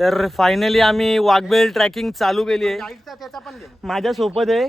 तर फायनली आम्ही वाघबेल ट्रॅकिंग चालू केली आहे. माझ्या सोबत आहे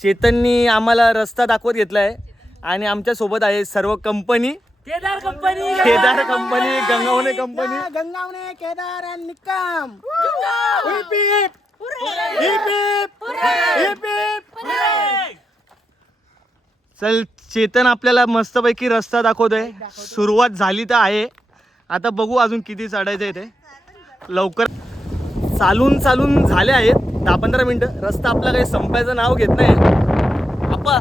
चेतननी आम्हाला रस्ता दाखवत घेतलाय आणि आमच्या सोबत आहे सर्व company, Kedar company, Gangawane company, Kedar आणि निकम. चल चेतन आपल्याला मस्तपैकी रस्ता दाखवतोय. सुरुवात झाली तर आहे, आता बघू अजून किती चढायचं आहे ते. लवकर चालून झाले आहेत 10-15 मिनिटं. रस्ता आपला काही संपायचं नाव घेत नाही. आप्पा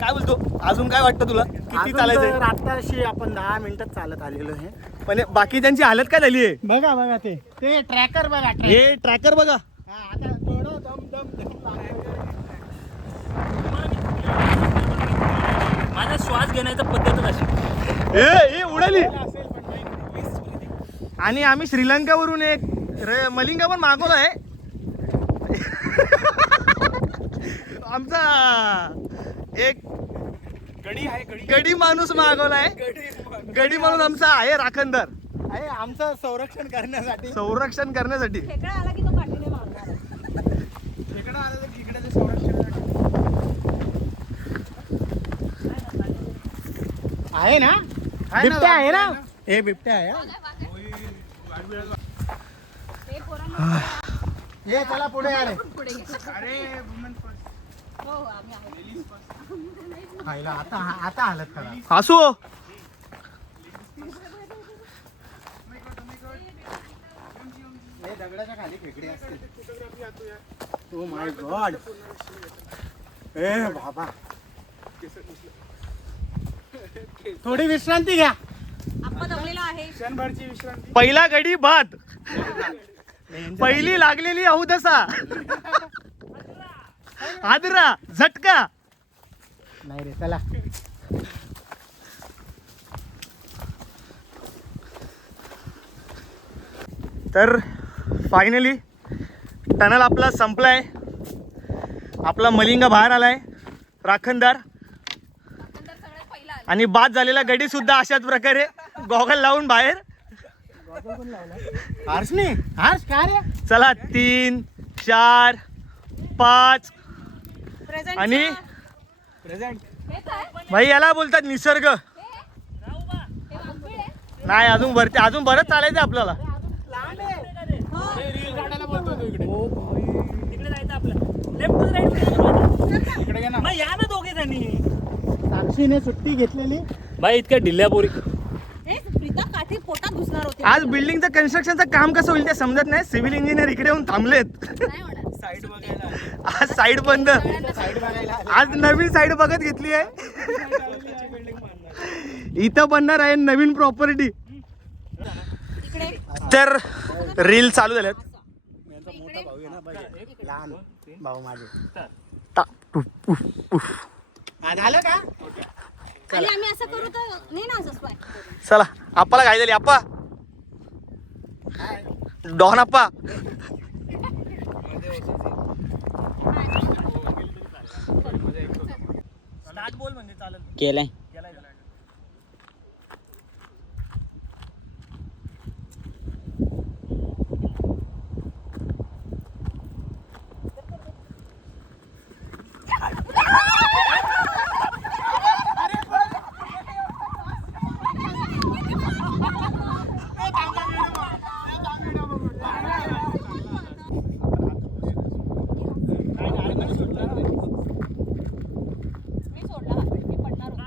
काय बोलतो, अजून काय वाटतं तुला, किती चालायचं? आताशी आपण 10 मिनिटात चालत आलेलो आहे. पण बाकी त्यांची हालत काय झाली आहे बघा ते ट्रॅकर बघा. हे ट्रॅकर बघा. आता थोडं दम माझा श्वास घेण्याचा पद्धतच अशी. ए उडाली. आणि आम्ही श्रीलंकावरून एक मलिंगा पण मागवला आहे. आमचा एक गडी माणूस मागवला आहे. गडी माणूस आमचा आहे राखणदार आहे आमचं संरक्षण करण्यासाठी. खेकडा आला की तो काठीने मारणार. खेकडा आला तर खेकड्याचं संरक्षणासाठी आहे ना. बिबट्या आहे ना. हे बिबट्या आहे. हे चला पुढे आले. खायला आता हालत खराब. असो. हे दगडाच्या खाली खेकडे असते. Oh my God. ए बाबा थोडी विश्रांती घ्या. आप्पा दमलेला आहे. क्षणभरची विश्रांती. पहिला गडी बाद, पहिली लागलेली अवदसा, आदरा झटका. नाही रे चला. तर फायनली टनल आपला संपलाय. आपला मलिंगा बाहेर आलाय राखणदार. आणि बाद झालेला गडी सुद्धा अशाच प्रकारे गॉगल लावून बाहेर. हर्ष काय रे. चला 3, 4, 5 प्रेझेंट आणि प्रेझेंट. भाई याला बोलतात निसर्ग. नाही अजून वरती, अजून बरंच चालायचं आपल्याला. तिकडे जायचं आपलं. लेफ्ट राईट इकडे घे ना. मग या ना दोघे जणी. साक्षीने सुट्टी घेतलेली. बाई इतक्या ढिल्या पोरी. प्रीता काठी पोटात घुसणार होते. आज बिल्डिंगचं कन्स्ट्रक्शनचं काम कसं होईल ते समजत नाही. सिव्हिल इंजिनियर इकडे येऊन थांबलेत. नाही होणार. साईड बघायला. आज साईड बंद. साईड बघायला. आज नवीन साईड बघत घेतली आहे. इथं बनणार आहे नवीन प्रॉपर्टी. इकडे तर रील चालू झाल्यात. मोठा भाऊ आहे ना. लहान भाऊ माझे. झालं का. आणि आम्ही असं करू तर नाही ना असं पाय. चला आप्पाला काय झाली. आप्पा डॉन आप्पा. स्टार्ट बोल म्हणजे चालेल. केलंय. मी सोडला हात. मी पडणार होते.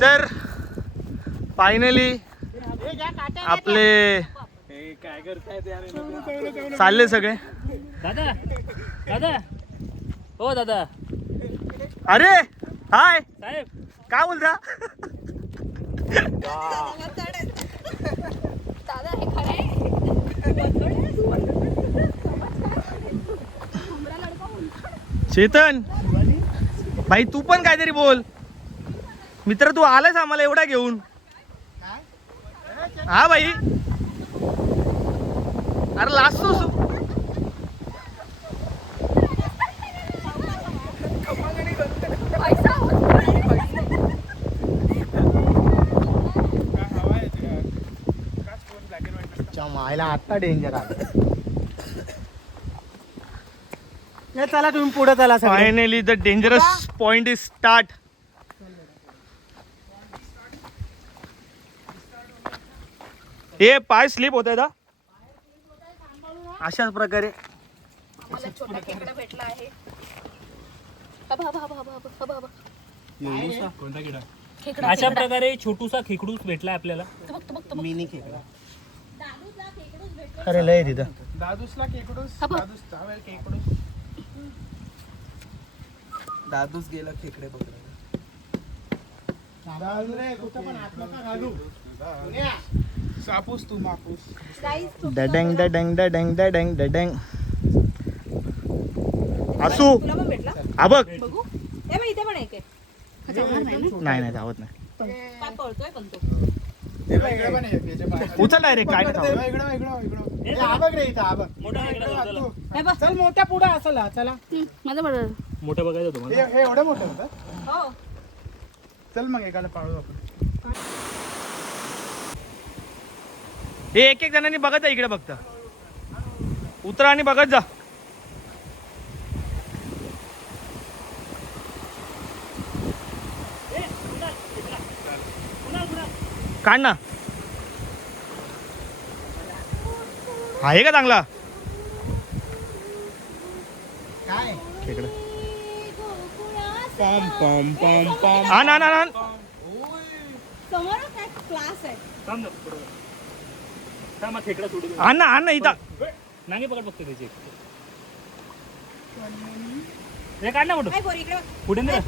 तर फायनली आपले काय करताय चालले सगळे. दादा दादा हो दादा अरे हाय साहेब. काय बोलता. दादा हे खरं आहे. चेतन भाई तू पण काहीतरी बोल. मित्र तू आलायस आम्हाला एवढा घेऊन. हा भाई अरे लास्ट मायला आता डेंजर आलं. हे चला तुम्ही पुढे चला सगळे. Finally the dangerous point is start. हे पाय स्लिप होत आहे अशाच प्रकारे. आम्हाला छोटा खेकडा भेटला आहे. हबा, हबा, हबा, हबा, हबा, हबा. कोणता किडा? खेकडा, अशा खेकडा. प्रकारे छोटूसा खेकडूस भेटला आपल्याला. तो बघ, तो बघ, तो बघ. मिनी खेकडा. दादूला खेकडूच भेटला. अरे लय तिथं. दादूसला केकडूस. हबा. दादूस चावेल केकडूस. दादूस गेला खेकडे पकडायला. कुठं पण हात नका घालू. सापूस तू मापूस. Guys, खूप डडंग डडंग डडंग डडंग डडंग. असू तुला पण भेटला? हा बघ. बघू. ए बाई, इथे पण एक आहे. हा जमणार नाही ना? नाही नाही धावत नाही. काय पळतोय पण तो. ते बघ, इकडे पण आहे, याच्या बाहेर. उचल डायरेक्ट काय ते नाही बघ, इकडं, इकडं, इकडं. हे हा बघ रे इथं, हा बघ. मोठा खेकडा इकडं चला. तू. हे बघ. चल मोठ्या पुढे असेल हा, चला. माझं बरोबर. मोठं बघायचं तुम्हाला. हे एवढं मोठं होतं. हो. चल मग एकाला पाळू आपण. हे एक एक जणांनी बघत जा इकडे बघता. उतरा आणि बघत जा. काढ ना. आहे का चांगला काय खेकडा? पॉम पॉम पॉम पॉम. आण आण आण आण. समोर काय क्लास आहे. थांब ना, पुढं. थांब, हा खेकडा सोडू दे. आण ना इथं. नांगे पकड बघतो त्याची. हे काढ ना मोठं. काय पोरी इकडे बघ. पुढे नाही.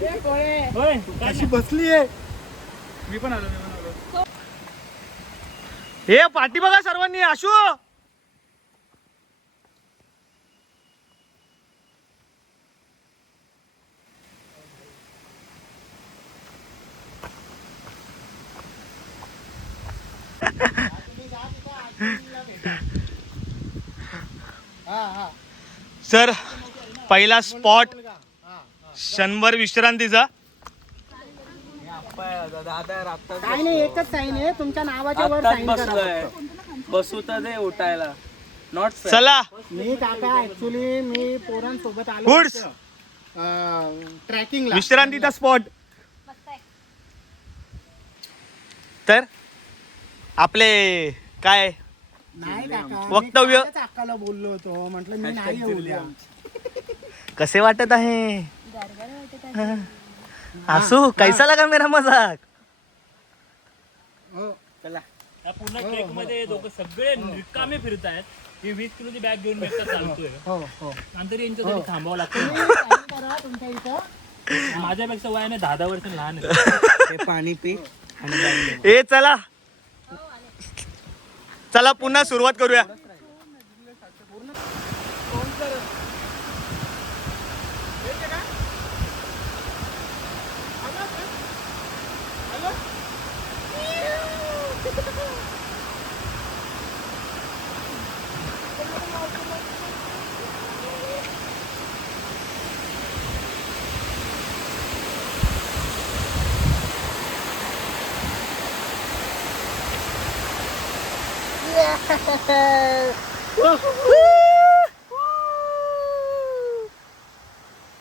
काय पोरी. होय काढ अशी ना. बसली आहे. मी पण आलो. हे पाठी बघा सर्वांनी. आशू सर पहिला स्पॉट शनिवार विश्रांतीचा. काय नाही, एकच साईन आहे तुमच्या नावाच्या वर साईन करा. बसू तर दे उठायला. नॉट चला मी काका ऍक्च्युली मी पोरांसोबत आलो गुड्स. ट्रॅकिंगला. विश्रांतीचा स्पॉट. तर आपले काय नाही काका, वक्तव्य? मी कालच अक्काला बोललो होतो, म्हटलं मी नाही येऊ उद्या. कसे वाटत आहे? आसू कैसा लगा मेरा मजाक? हो. या पूर्ण ट्रेक मध्ये दोघं सगळे रिकामे फिरत आहेत. ही 20 किलोची बॅग घेऊन एकटा चालतोय. हो हो. नंतर यांच्यासाठी थांबावं लागतं. साईन करा तुमच्या इथं. माझ्यापेक्षा वयाने 10 वर्ष लहान आहे. ते पाणी पी आणि जाऊन ए चला चला पुन्हा सुरुवात करूया.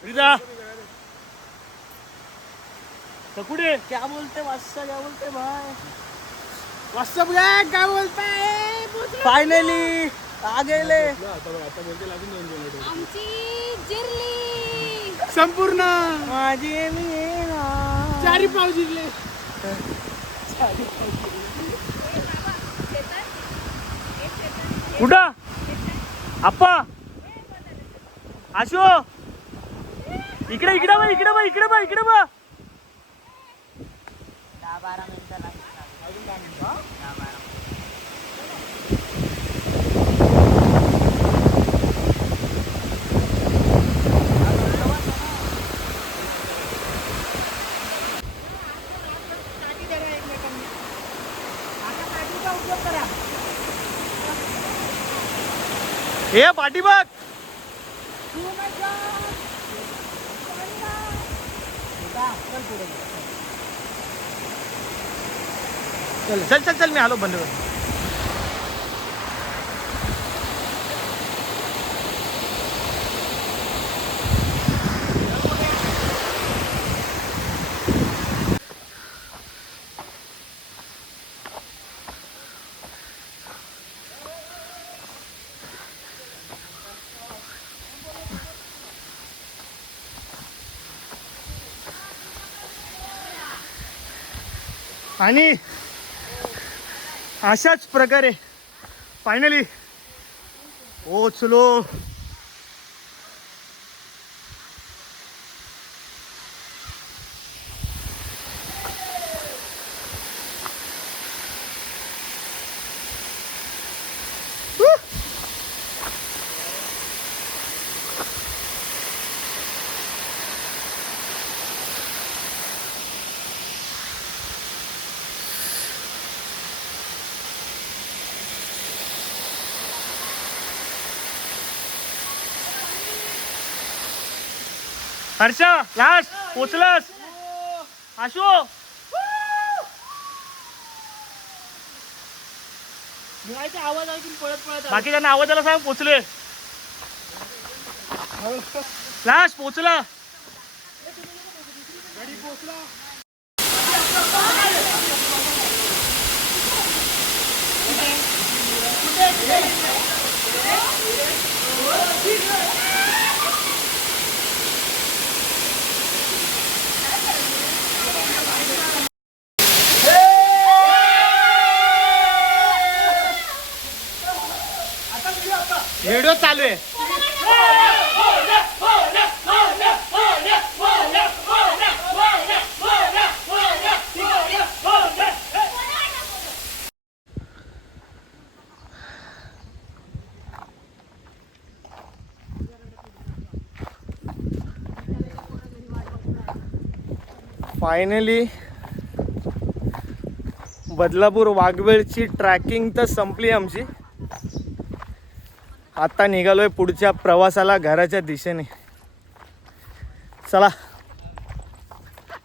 रिजा कुठे क्या बोलते वास्ता, क्या बोलते भाई? व्हॉट्सअप काय बोलताय? फायनली आ गेले. आमची जिरली. संपूर्ण माझी मी चारी पाव जिंकले. कुठं आप्पा आशू इकडे इकडे बा इकडे बा इकडे बा इकडे बा. 10-12 मिनिटं लागतात. हे पाठी बघ. चल चल चल मी आलो बंद कर. आणि अशाच प्रकारे फायनली पोचलो. हर्षा लास्ट पोचलास. आशू आवाज ऐकून पळत पळत बाकीच्यांना आवाजाला सांग पोचले. लास्ट पोचला. व्हिडिओ चालू आहे. फायनली बदलापूर वाघवेळची ट्रॅकिंग तर संपली आमची. आता निघालोय पुढच्या प्रवासाला घराच्या दिशेने. चला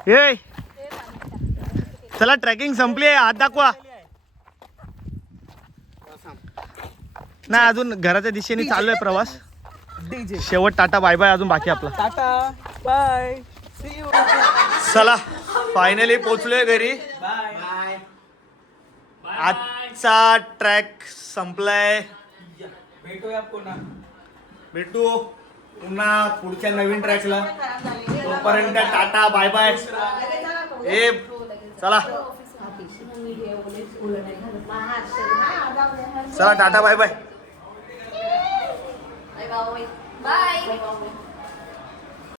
ये चला ट्रॅकिंग संपली आहे. हात दाखवा. नाही अजून घराच्या दिशेने चालू आहे प्रवास. शेवट टाटा बाय बाय अजून बाकी आपला. Tata bye. चला फायनली पोचलोय घरी. बाय. आजचा ट्रॅक संपलाय. भेटूया पुन्हा. भेटू पुन्हा पुढच्या नवीन ट्रॅकला. तोपर्यंत टाटा बाय बाय. ए चला चला टाटा बाय बाय. बाय.